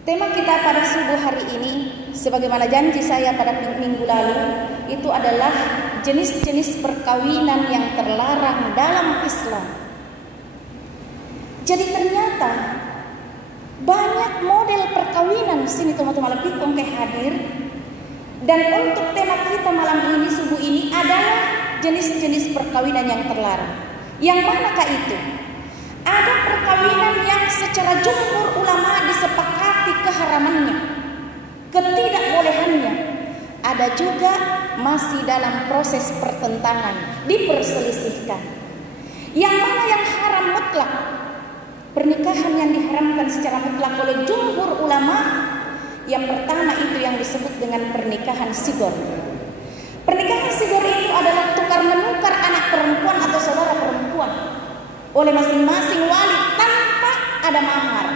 Tema kita pada subuh hari ini, sebagaimana janji saya pada minggu lalu, itu adalah jenis-jenis perkawinan yang terlarang dalam Islam. Jadi ternyata banyak model perkawinan sini teman-teman lebih kongke hadir. Dan untuk tema kita malam ini, subuh ini adalah jenis-jenis perkawinan yang terlarang. Yang manakah itu? Ada perkawinan yang secara jumhur ulama disepakati keharamannya, ketidakbolehannya. Ada juga masih dalam proses pertentangan, diperselisihkan. Yang mana yang haram mutlak? Pernikahan yang diharamkan secara mutlak oleh jumhur ulama, yang pertama itu yang disebut dengan pernikahan sigor. Pernikahan sigor itu adalah tukar menukar anak perempuan atau saudara perempuan oleh masing-masing wali tanpa ada mahar.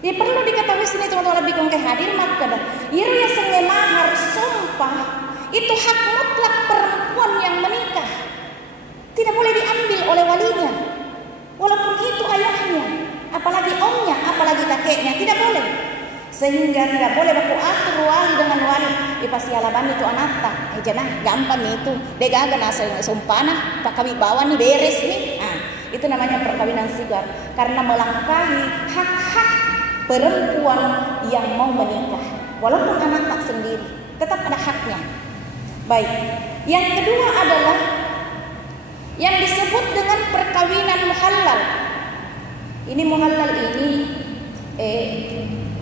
Ya perlu diketahui sini teman-teman lebih kongke hadir maka ya senge mahar sumpah itu hak mutlak perempuan yang menikah, tidak boleh diambil oleh walinya, walaupun itu ayahnya, apalagi omnya, apalagi kakeknya, tidak boleh. Sehingga tidak boleh baku atur wali dengan wali. Pasti alaban itu anakta. Jangan gampang itu. Degaga nasa sumpana, pak kami bawa nih beres nih. Itu namanya perkawinan sigar, karena melangkahi hak-hak perempuan yang mau menikah, walaupun anak tak sendiri, tetap ada haknya. Baik, yang kedua adalah yang disebut dengan perkawinan muhallal. Ini muhallal ini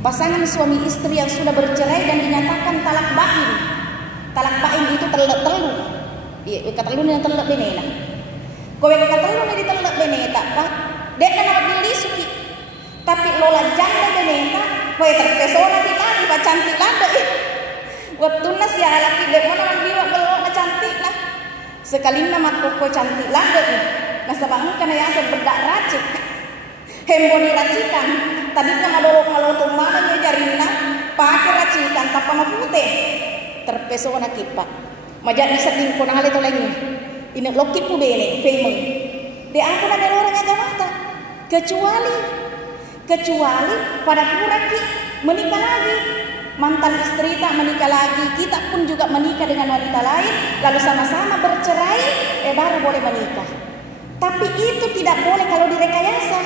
pasangan suami istri yang sudah bercerai dan dinyatakan talak bain. Talak bain itu teluk-teluk. Iya, katelun yang teluk benena. Kowe katelun yang diteluk beneta, pak. Dek nama dilisuki. Tapi lola janda beneta, kowe terpesona di lagi, pak cantik lado ih. Waktu nas ya laki dek mana man biwa belok cantik lah. Sekali nama kowe cantik lado nih. Nasabang kana ya sebedak racik. Hemboni racikan. Tadi nama dorong ngalotung mana nya jarina, pakai racikan tapama putih. Terpesona kipak. Majak diseding pun hal itu lainnya. Ini lokip pu bene, famous. Dia aku ada orang agamata. Kecuali pada kuraki menikah lagi, mantan istri tak menikah lagi, kita pun juga menikah dengan wanita lain, lalu sama-sama bercerai, baru boleh menikah. Tapi itu tidak boleh kalau direkayasa.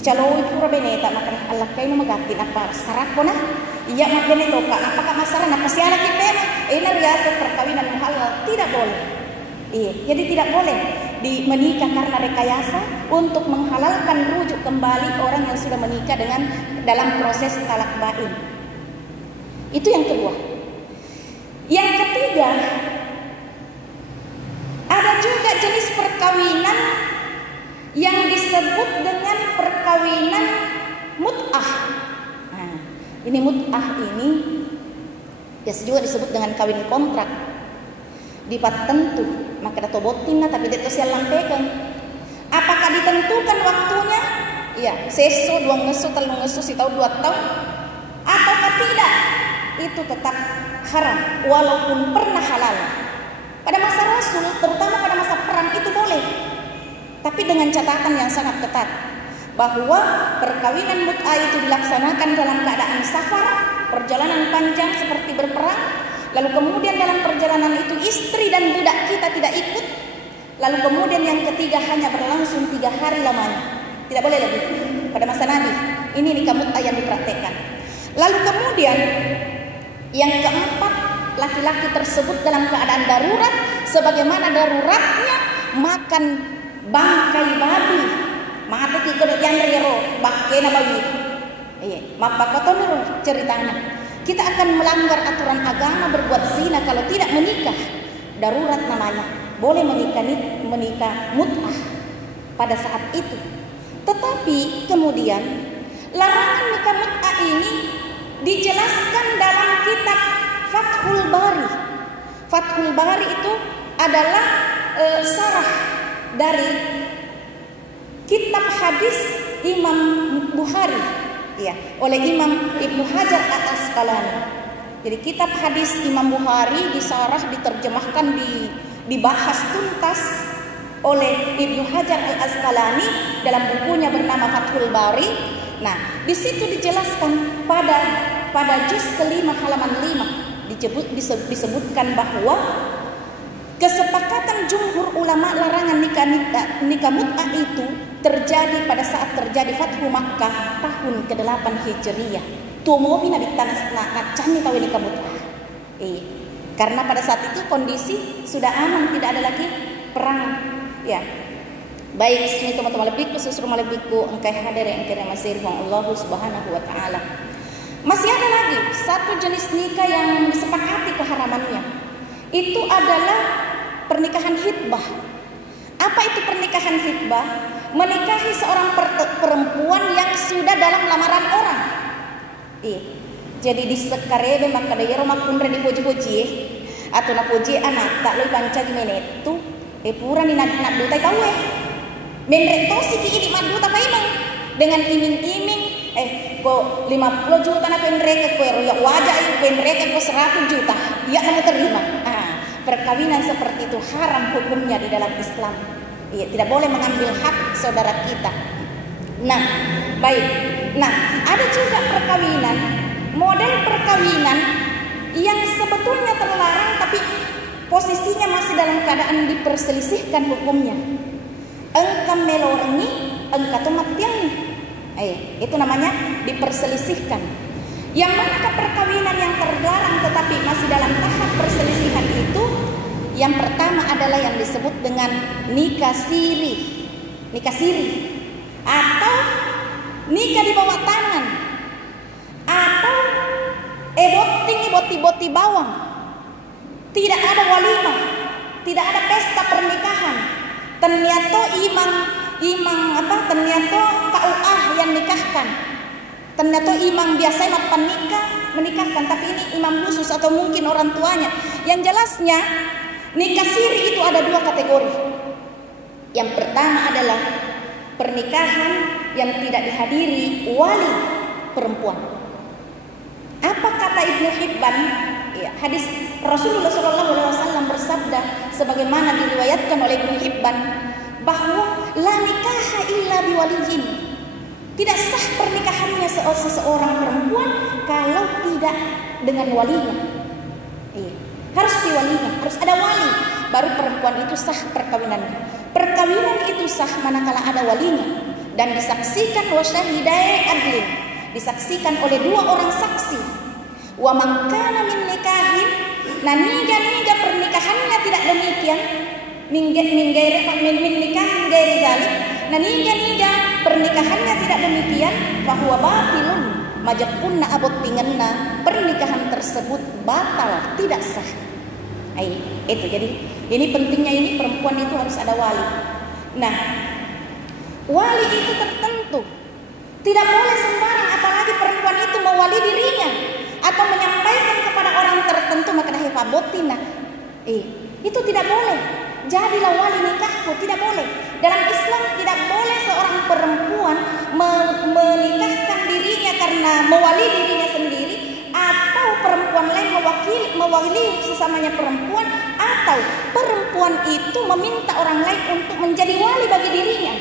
Icaloi pura beneta makanya Allah kainu magatin apa syarat pona? Iya makanya itu kak, apakah masalah apa sih anak kita? Ini riasa perkawinan muhalal tidak boleh. Iya, jadi tidak boleh menikah karena rekayasa untuk menghalalkan rujuk kembali orang yang sudah menikah dengan dalam proses talak bain. Itu yang kedua. Yang ketiga, ada juga jenis perkawinan yang disebut dengan perkawinan mut'ah. Nah, ini mut'ah ini ya juga disebut dengan kawin kontrak. Dipat tentu, maka ada tobotin tapi itu sial lampekan. Apakah ditentukan waktunya? Iya, sesu, 2 ngesu, 3 ngesu, si tahu 2 tahun, ataukah tidak? Itu tetap haram, walaupun pernah halal. Pada masa Rasul, terutama pada masa perang itu boleh, tapi dengan catatan yang sangat ketat bahwa perkawinan mut'ah itu dilaksanakan dalam keadaan safar, perjalanan panjang seperti berperang. Lalu kemudian dalam perjalanan itu istri dan budak kita tidak ikut. Lalu kemudian yang ketiga hanya berlangsung 3 hari lamanya. Tidak boleh lebih. Pada masa Nabi ini nikah mut'ah yang dipraktekkan. Lalu kemudian yang keempat, laki-laki tersebut dalam keadaan darurat, sebagaimana daruratnya makan bangkai babi. Mati kikut yang rero bakena babi. Iya, mapakotonu ceritanya. Kita akan melanggar aturan agama berbuat zina kalau tidak menikah. Darurat namanya. Boleh menikah mut'ah pada saat itu. Tetapi kemudian larangan nikah mut'ah ini dijelaskan dalam kitab Fathul Bari. Fathul Bari itu adalah sarah dari kitab hadis Imam Bukhari. Ya, oleh Imam Ibnu Hajar Al-Asqalani. Jadi kitab hadis Imam Bukhari disarah, diterjemahkan, dibahas tuntas oleh Ibnu Hajar Al-Asqalani dalam bukunya bernama Fathul Bari. Nah, di situ dijelaskan pada juz kelima halaman 5 disebutkan bahwa kesepakatan jumhur ulama larangan nikah mut'ah itu terjadi pada saat terjadi Fathu Makkah tahun ke-8 Hijriyah. Tuh mau bina di tanah cani tahu nikah mut'ah. Karena pada saat itu kondisi sudah aman, tidak ada lagi perang. Ya. Baik, sini teman-teman lebih khusus rumah lebihku engkai hadir yang kira masih Allah Subhanahu wa taala. Masih ada lagi satu jenis nikah yang disepakati keharamannya. Itu adalah pernikahan hitbah. Apa itu pernikahan hitbah? Menikahi seorang perempuan yang sudah dalam lamaran orang. Jadi di sekarebe maka daya rumah kunre di puji-puji atau na puji anak tak lu panca di menetu pura ni nak dutai tahu menrek tosi ki ini madu apa imang dengan iming-iming ko 50 juta na penrek ko royak wajah itu penrek ko 100 juta ya kamu terima. Perkawinan seperti itu haram hukumnya di dalam Islam. Tidak boleh mengambil hak saudara kita. Nah, baik. Nah, ada juga perkawinan, model perkawinan yang sebetulnya terlarang tapi posisinya masih dalam keadaan diperselisihkan hukumnya. Engkau melorengi, engkau tomat tiang. Itu namanya diperselisihkan. Yang manakah perkawinan yang terlarang tetapi masih dalam tahap perselisihan itu? Yang pertama adalah yang disebut dengan nikah siri. Nikah siri atau nikah di bawah tangan atau boti bawang. Tidak ada walimah, tidak ada pesta pernikahan. Ternyata ternyata KUA yang nikahkan. Ternyata imam biasa menikahkan, tapi ini imam khusus atau mungkin orang tuanya. Yang jelasnya nikah siri itu ada 2 kategori. Yang pertama adalah pernikahan yang tidak dihadiri wali perempuan. Apa kata Ibnu Hibban? Hadis Rasulullah SAW bersabda sebagaimana diriwayatkan oleh Ibnu Hibban bahwa la nikaha illa biwaliyin. Tidak sah pernikahannya seseorang perempuan kalau tidak dengan walinya. Harus diwalinya, harus ada wali, baru perempuan itu sah perkawinannya. Perkawinan itu sah manakala ada walinya dan disaksikan wa syahidai adlin, disaksikan oleh 2 orang saksi. Wa man kana min nikahin, nah niga pernikahannya tidak demikian, min nikahin gairi zalik. Nah niga pernikahannya tidak demikian, bahwa batilun majapunna abot pingenna, pernikahan tersebut batal, tidak sah. Itu jadi ini pentingnya ini perempuan itu harus ada wali. Nah, wali itu tertentu, tidak boleh sembarang apalagi perempuan itu mewali dirinya atau menyampaikan kepada orang tertentu maka hefabotina. Itu tidak boleh. Jadilah wali nikahku, tidak boleh. Dalam Islam tidak boleh seorang perempuan menikahkan dirinya karena mewali dirinya sendiri, atau perempuan lain mewakili sesamanya perempuan, atau perempuan itu meminta orang lain untuk menjadi wali bagi dirinya.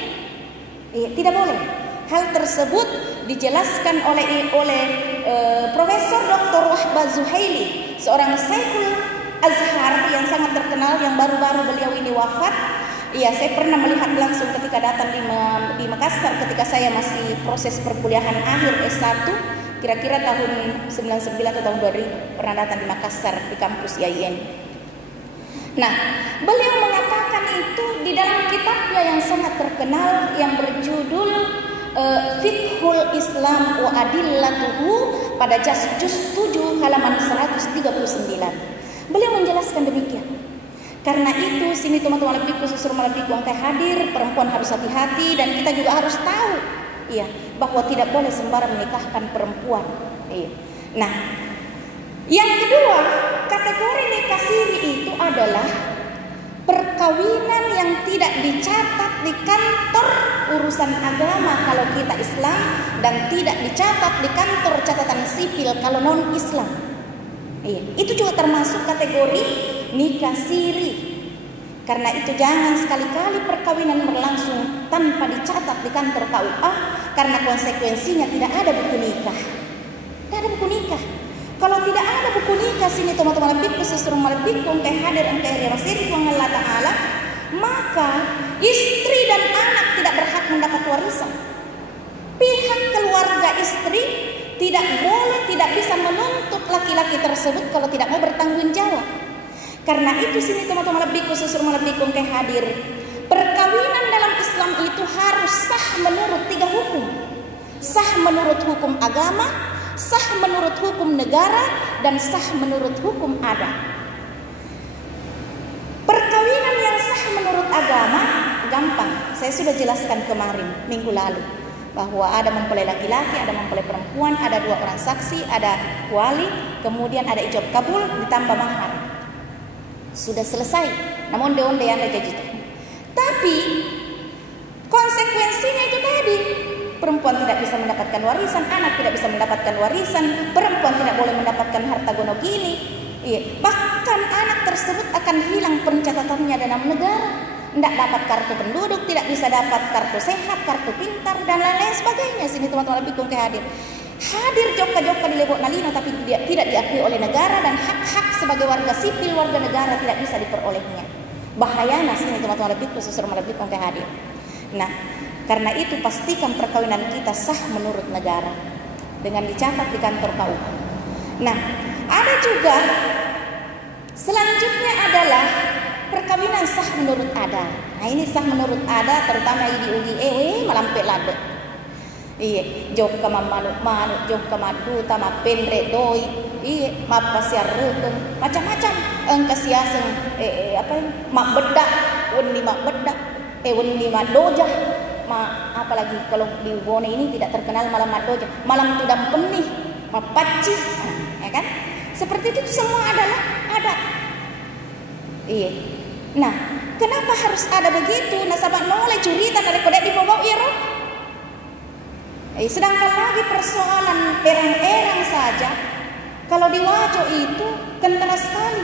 Tidak boleh. Hal tersebut dijelaskan oleh Profesor Dr. Wahbah Zuhaili, seorang Syekhul Azhar yang sangat terkenal, yang baru-baru beliau ini wafat. Saya pernah melihat langsung ketika datang di Makassar ketika saya masih proses perkuliahan akhir S1, kira-kira tahun 99 atau tahun 2000 pernah datang di Makassar di kampus IAIN. Nah, beliau mengatakan itu di dalam kitabnya yang sangat terkenal yang berjudul Fiqhul Islam wa Adillatuhu pada juz 7 halaman 139. Beliau menjelaskan demikian. Karena itu sini teman-teman lebih khusus rumah lebih angkai hadir, perempuan harus hati-hati dan kita juga harus tahu bahwa tidak boleh sembarang menikahkan perempuan. Nah, yang kedua, kategori nikah siri itu adalah perkawinan yang tidak dicatat di kantor urusan agama kalau kita Islam dan tidak dicatat di kantor catatan sipil kalau non-Islam. Itu juga termasuk kategori nikah siri. Karena itu jangan sekali-kali perkawinan berlangsung tanpa dicatat di kantor KUA, karena konsekuensinya tidak ada buku nikah. Tidak ada buku nikah. Kalau tidak ada buku nikah sini teman-teman lebih sesuruh lebih engkai hadir engkai rewasiri Allah Ta'ala, maka istri dan anak tidak berhak mendapat warisan. Pihak keluarga istri tidak boleh, tidak bisa menuntut laki-laki tersebut kalau tidak mau bertanggung jawab. Karena itu sini teman-teman lebih khusus rumah lebih ke hadir. Perkawinan dalam Islam itu harus sah menurut 3 hukum. Sah menurut hukum agama, sah menurut hukum negara, dan sah menurut hukum adat. Perkawinan yang sah menurut agama gampang. Saya sudah jelaskan kemarin minggu lalu bahwa ada mempelai laki-laki, ada mempelai perempuan, ada 2 orang saksi, ada wali, kemudian ada ijab kabul ditambah mahar. Sudah selesai. Namun onde yang ada jadi. Tapi konsekuensinya itu tadi, perempuan tidak bisa mendapatkan warisan, anak tidak bisa mendapatkan warisan, perempuan tidak boleh mendapatkan harta gono gini. Bahkan anak tersebut akan hilang pencatatannya dalam negara. Tidak dapat kartu penduduk, tidak bisa dapat kartu sehat, kartu pintar, dan lain-lain sebagainya. Sini teman-teman lebih ke hadir. Hadir joka-joka di Lebok Nalino tapi tidak diakui oleh negara, dan hak-hak sebagai warga sipil, warga negara tidak bisa diperolehnya. Bahaya sini teman-teman lebih khusus rumah lebih ke hadir. Nah, karena itu pastikan perkawinan kita sah menurut negara dengan dicatat di kantor KUA. Nah, ada juga selanjutnya adalah perkawinan sah menurut adat. Nah, ini sah menurut adat terutama di ugi malampek lade. Iya, jok ka manuk, jok ka madu, tama pendre doi, iya, mapasiar rukun, macam-macam. Engka siaseng, mak bedak, wenni mak bedak, wenni mak dojah, apalagi kalau di Bone ini tidak terkenal malam mak dojah, malam tudang penih, mak paci, ya kan? Seperti itu semua adalah adat. Iya. Nah, kenapa harus ada begitu? Nasabah noleh cerita dari kodek di bawah iro. Sedangkan lagi persoalan erang-erang saja, kalau di Wajo itu kentara sekali.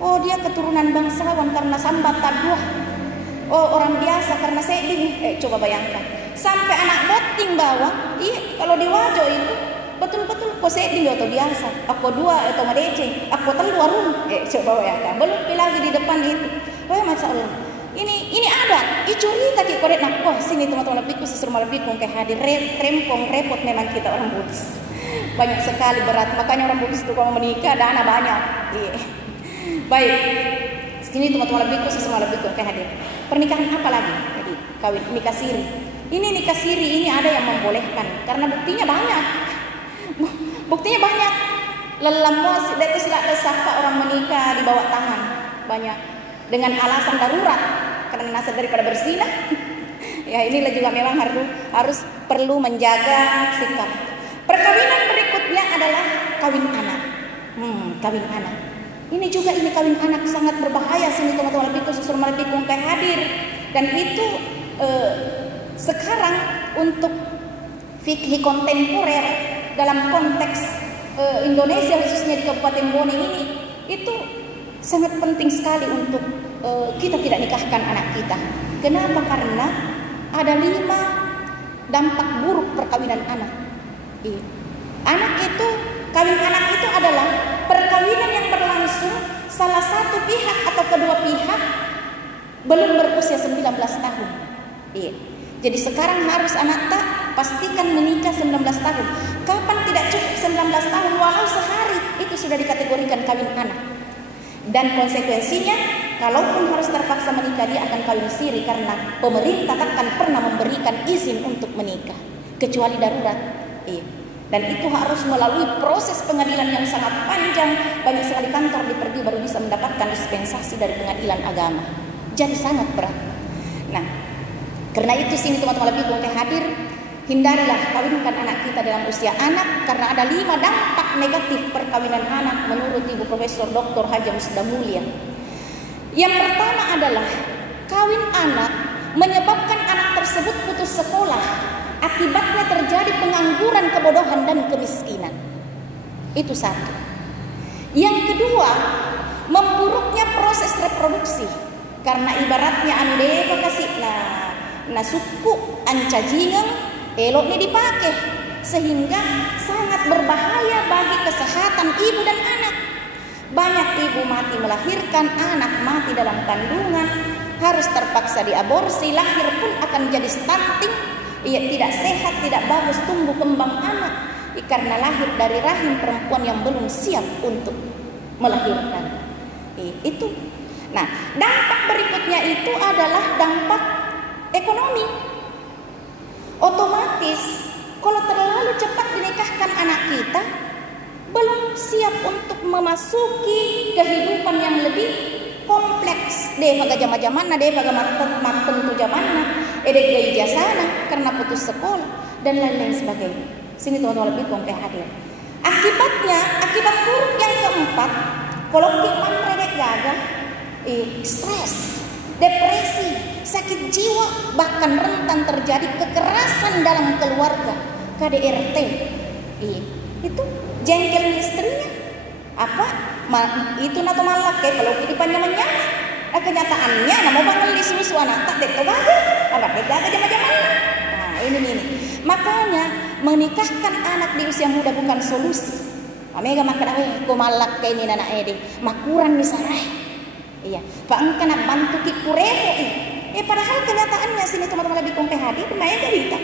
Oh, dia keturunan bangsawan karena sambat taduah. Oh, orang biasa karena sedih. Coba bayangkan. Sampai anak boting bawa. Iya, kalau di Wajo itu betul-betul kok sedih atau biasa. Aku 2 atau madece, aku 3 warung. Coba bayangkan. Belum lagi di depan itu. Oh, masalah. Ini adat. Cerita ki korek nak. Wah, sini teman-teman lebih khusus rumah lebih kayak hadir rempong repot memang kita orang Buddhis. Banyak sekali berat. Makanya orang Buddhis itu kalau menikah dana banyak. Iya. Baik. Sini teman-teman lebih khusus rumah lebih kayak hadir. Pernikahan apa lagi? Jadi kawin nikah siri. Ini nikah siri ini ada yang membolehkan karena buktinya banyak. Buktinya banyak. Lelamos itu silak sapa orang menikah di bawah tangan. Banyak dengan alasan darurat. Karena nasab daripada berzina. Ya, inilah juga memang harus perlu menjaga sikap. Perkawinan berikutnya adalah kawin anak. Kawin anak. Ini kawin anak sangat berbahaya sini teman-teman lebih khusus rumah lebih kayak hadir. Dan itu sekarang untuk fikih kontemporer dalam konteks Indonesia khususnya di Kabupaten Bone ini itu sangat penting sekali untuk kita tidak nikahkan anak kita. Kenapa? Karena ada 5 dampak buruk perkawinan anak. Kawin anak itu adalah perkawinan yang berlangsung salah satu pihak atau kedua pihak belum berusia 19 tahun. Jadi sekarang harus anak tak pastikan menikah 19 tahun. Kapan tidak cukup 19 tahun walau sehari itu sudah dikategorikan kawin anak. Dan konsekuensinya, kalaupun harus terpaksa menikah, dia akan kawin siri karena pemerintah takkan pernah memberikan izin untuk menikah kecuali darurat. Dan itu harus melalui proses pengadilan yang sangat panjang. Banyak sekali kantor dipergi baru bisa mendapatkan dispensasi dari pengadilan agama. Jadi sangat berat. Nah, karena itu sini teman-teman lebih boleh hadir. Hindarilah kawinkan anak kita dalam usia anak karena ada 5 dampak negatif perkawinan anak menurut Ibu Profesor Dr. Haja Musda Mulia. Yang pertama adalah kawin anak menyebabkan anak tersebut putus sekolah. Akibatnya terjadi pengangguran, kebodohan, dan kemiskinan. Itu satu. Yang kedua, memburuknya proses reproduksi. Karena ibaratnya anu deva kasih na suku ancajingang elok nih dipakai, sehingga sangat berbahaya bagi kesehatan ibu dan anak. Banyak ibu mati melahirkan, anak mati dalam kandungan, harus terpaksa diaborsi, lahir pun akan jadi stunting, tidak sehat, tidak bagus tumbuh kembang anak, karena lahir dari rahim perempuan yang belum siap untuk melahirkan. Itu. Nah, dampak berikutnya itu adalah dampak ekonomi. Otomatis kalau terlalu cepat dinikahkan anak kita, belum siap untuk memasuki kehidupan yang lebih kompleks. Deh baga jama-jamana, deh baga mateng tu jamana, edek ijazahna karena putus sekolah dan lain-lain sebagainya. Sini teman-teman lebih konkret hadir. Akibat buruk yang keempat, kalau kita mereka gagah, stres, depresi, sakit jiwa, bahkan rentan terjadi kekerasan dalam keluarga, KDRT. Itu jengkel istrinya. Apa? Itu nato malak kalau kehidupannya menyala. Kenyataannya namo bangun di susu anak tak dek baga, apa dek baga jama-jama. Nah, ini. Makanya menikahkan anak di usia muda bukan solusi. Amega makan ko malak kay ni nana ede, makuran misarai. Iya, Pak engkau nak bantu kikureho padahal kenyataannya sini teman-teman lebih kongke hadir, lumayan cerita.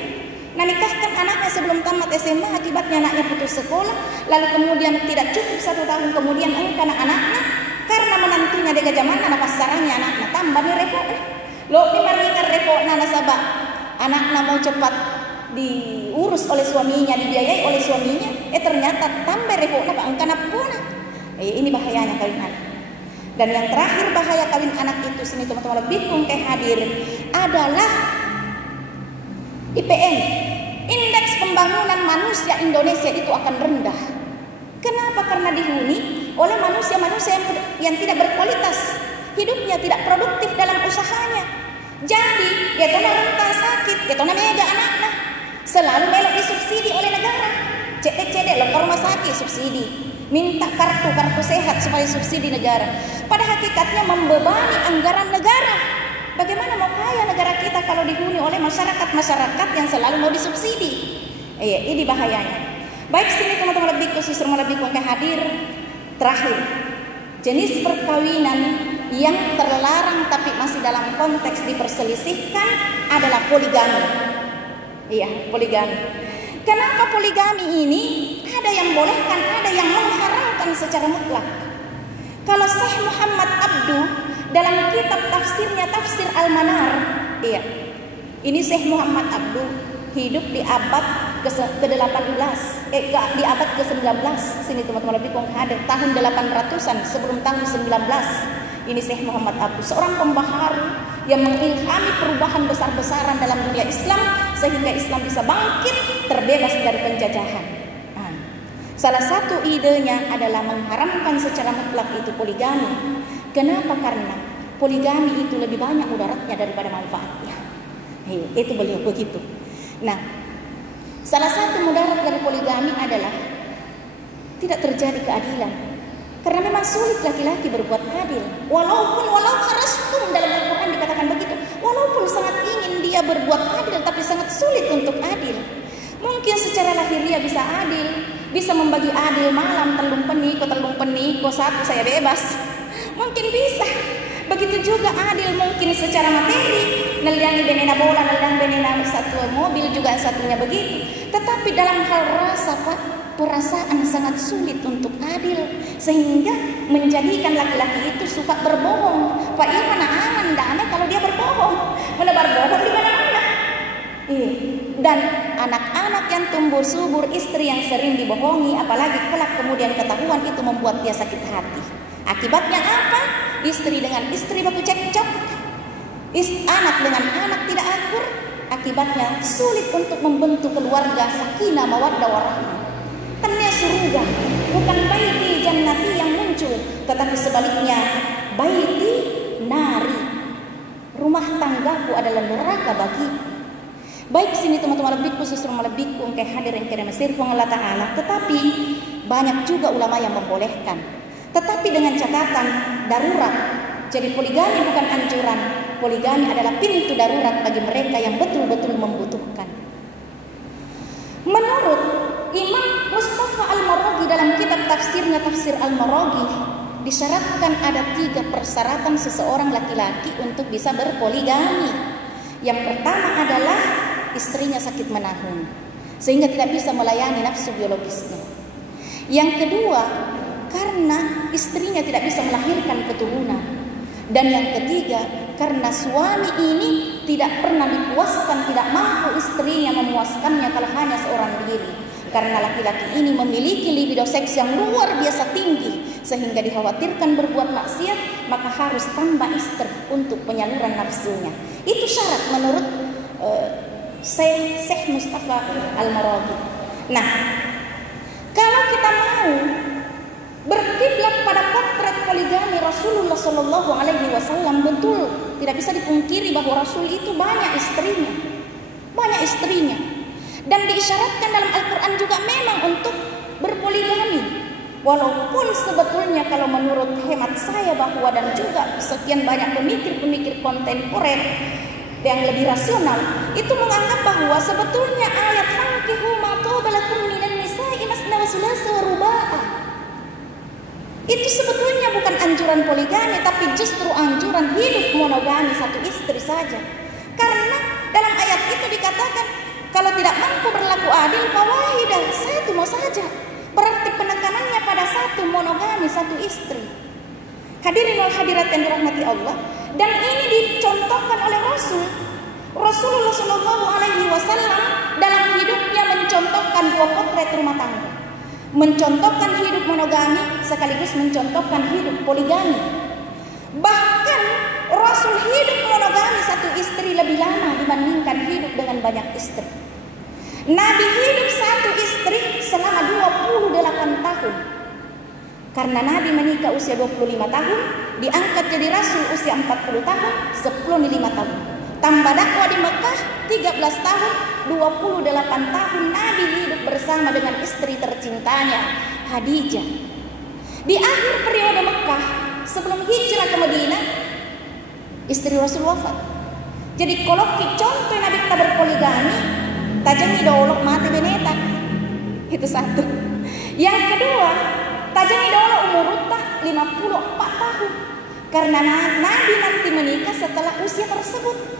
Nah, nikahkan anaknya sebelum tamat SMA, akibatnya anaknya putus sekolah, lalu kemudian tidak cukup 1 tahun kemudian engkau anaknya karena menantunya dega zaman anak pasarannya anaknya tambah nih repot. Lo ni maringan repot nana sabak, anaknya mau cepat diurus oleh suaminya, dibiayai oleh suaminya, ternyata tambah repotnya Pak engkau puna. Ini bahayanya kawin anak. Dan yang terakhir bahaya kawin anak itu sini teman-teman lebih kongke hadir adalah IPM, Indeks Pembangunan Manusia Indonesia itu akan rendah. Kenapa? Karena dihuni oleh manusia-manusia yang tidak berkualitas, hidupnya tidak produktif dalam usahanya. Jadi, dia tanah rentan sakit, dia tanah mega anaknya, selalu melok disubsidi oleh negara. Cedek-cedek lo ke rumah sakit subsidi, minta kartu sehat supaya subsidi negara. Pada hakikatnya membebani anggaran negara. Bagaimana mau kaya negara kita kalau dihuni oleh masyarakat yang selalu mau disubsidi? Ini bahayanya. Baik, sini teman-teman lebih khusus lebih kongke hadir. Terakhir, jenis perkawinan yang terlarang tapi masih dalam konteks diperselisihkan adalah poligami. Poligami. Kenapa poligami ini ada yang bolehkan, ada yang mengharamkan secara mutlak? Kalau Syekh Muhammad Abdu dalam kitab tafsirnya Tafsir Al-Manar, ini Syekh Muhammad Abdu hidup di abad ke-18, di abad ke-19. Sini teman-teman lebih kong hadir tahun 800-an sebelum tahun 19. Ini Syekh Muhammad Abdu, seorang pembaharu yang mengilhami perubahan besar-besaran dalam dunia Islam sehingga Islam bisa bangkit terbebas dari penjajahan. Salah satu idenya adalah mengharamkan secara mutlak itu poligami. Kenapa? Karena poligami itu lebih banyak mudaratnya daripada manfaatnya. Itu beliau begitu. Nah, salah satu mudarat dari poligami adalah tidak terjadi keadilan. Karena memang sulit laki-laki berbuat adil. Walau harastum dalam Al-Quran dikatakan begitu. Walaupun sangat ingin dia berbuat adil, tapi sangat sulit untuk adil. Mungkin secara lahiriah bisa adil, bisa membagi adil malam telung peniko satu saya bebas. Mungkin bisa. Begitu juga adil mungkin secara materi, neliangi benena bola, neliangi benena satu mobil juga satunya begitu. Tetapi dalam hal rasa Pak, perasaan sangat sulit untuk adil, sehingga menjadikan laki-laki itu suka berbohong. Pak iya mana aman damai kalau dia berbohong, menebar bohong di mana-mana. Dan anak-anak yang tumbuh subur, istri yang sering dibohongi, apalagi kelak kemudian ketahuan, itu membuat dia sakit hati. Akibatnya apa? Istri dengan istri baku cekcok, anak dengan anak tidak akur. Akibatnya sulit untuk membentuk keluarga sakinah mawaddah warahmah. Tanya surga bukan baiti jannati yang muncul, tetapi sebaliknya baiti nari, rumah tanggaku adalah neraka bagiku. Baik, sini teman-teman lebih khusus rumah lebih kayak hadir yang kira Mesir Allah Ta'ala. Tetapi banyak juga ulama yang membolehkan, tetapi dengan catatan darurat. Jadi poligami bukan anjuran. Poligami adalah pintu darurat bagi mereka yang betul-betul membutuhkan. Menurut Imam Mustafa Al-Maraghi dalam kitab tafsirnya Tafsir Al-Maraghi, disyaratkan ada 3 persyaratan seseorang laki-laki untuk bisa berpoligami. Yang pertama adalah istrinya sakit menahun, sehingga tidak bisa melayani nafsu biologisnya. Yang kedua, karena istrinya tidak bisa melahirkan keturunan. Dan yang ketiga, karena suami ini tidak pernah dipuaskan, tidak mampu istrinya memuaskannya kalau hanya seorang diri. Karena laki-laki ini memiliki libido seks yang luar biasa tinggi, sehingga dikhawatirkan berbuat maksiat, maka harus tambah istri untuk penyaluran nafsunya. Itu syarat menurut Syekh Mustafa Al-Maraghi. Nah, kalau kita mau berkiblat pada potret poligami Rasulullah Shallallahu Alaihi Wasallam, betul tidak bisa dipungkiri bahwa Rasul itu banyak istrinya, dan diisyaratkan dalam Al-Quran juga memang untuk berpoligami. Walaupun sebetulnya kalau menurut hemat saya bahwa dan juga sekian banyak pemikir-pemikir kontemporer yang lebih rasional itu menganggap bahwa sebetulnya ayat fankihu ma taba lakum minan nisa'i masna wa thulatha wa ruba'a itu sebetulnya bukan anjuran poligami, tapi justru anjuran hidup monogami satu istri saja. Karena dalam ayat itu dikatakan kalau tidak mampu berlaku adil fawahidah, satu mau saja. Berarti penekanannya pada satu monogami satu istri. Hadirin wal hadirat yang dirahmati Allah, dan ini dicontohkan oleh Rasulullah Shallallahu Alaihi Wasallam dalam hidupnya mencontohkan 2 potret rumah tangga. Mencontohkan hidup monogami sekaligus mencontohkan hidup poligami. Bahkan Rasul hidup monogami satu istri lebih lama dibandingkan hidup dengan banyak istri. Nabi hidup satu istri selama 28 tahun. Karena Nabi menikah usia 25 tahun, diangkat jadi Rasul usia 40 tahun, 15 tahun. Tambah dakwah di Mekah 13 tahun, 28 tahun Nabi hidup bersama dengan istri tercintanya, Khadijah. Di akhir periode Mekah, sebelum hijrah ke Madinah, istri Rasul wafat. Jadi kalau contoh Nabi kita berpoligami, tajani dolok mati beneta. Itu satu. Yang kedua, tajani dolok umur 54 tahun. Karena Nabi nanti menikah setelah usia tersebut.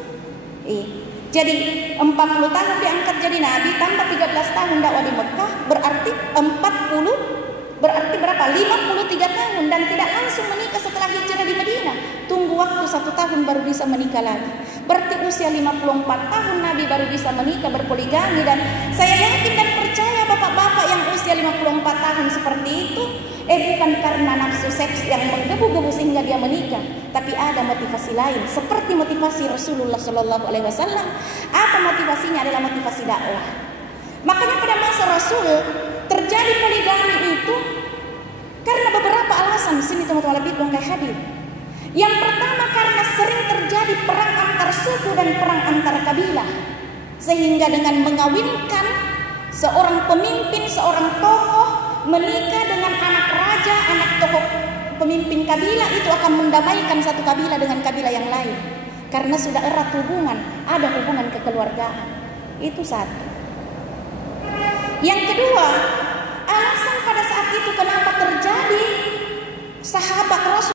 Jadi 40 tahun diangkat jadi Nabi, tambah 13 tahun dakwah di Mekah, berarti 40, berarti berapa? 53 tahun, dan tidak langsung menikah setelah hijrah di Madinah. Tunggu waktu 1 tahun baru bisa menikah lagi. Berarti usia 54 tahun Nabi baru bisa menikah berpoligami. Dan saya yakin dan percaya bapak-bapak yang usia 54 tahun seperti itu, bukan karena nafsu seks yang menggebu-gebu sehingga dia menikah, tapi ada motivasi lain, seperti motivasi Rasulullah Shallallahu Alaihi Wasallam. Apa motivasinya? Adalah motivasi dakwah. Makanya pada masa Rasul terjadi poligami itu karena beberapa alasan. Sini teman-teman lebih kayak hadir. Yang pertama, karena sering terjadi perang antar suku dan perang antar kabilah, sehingga dengan mengawinkan seorang pemimpin, seorang tokoh menikah dengan anak raja, anak tokoh pemimpin kabilah, itu akan mendamaikan satu kabilah dengan kabilah yang lain. Karena sudah erat hubungan, ada hubungan kekeluargaan. Itu satu. Yang kedua, alasan pada saat itu kenapa terjadi sahabat Rasul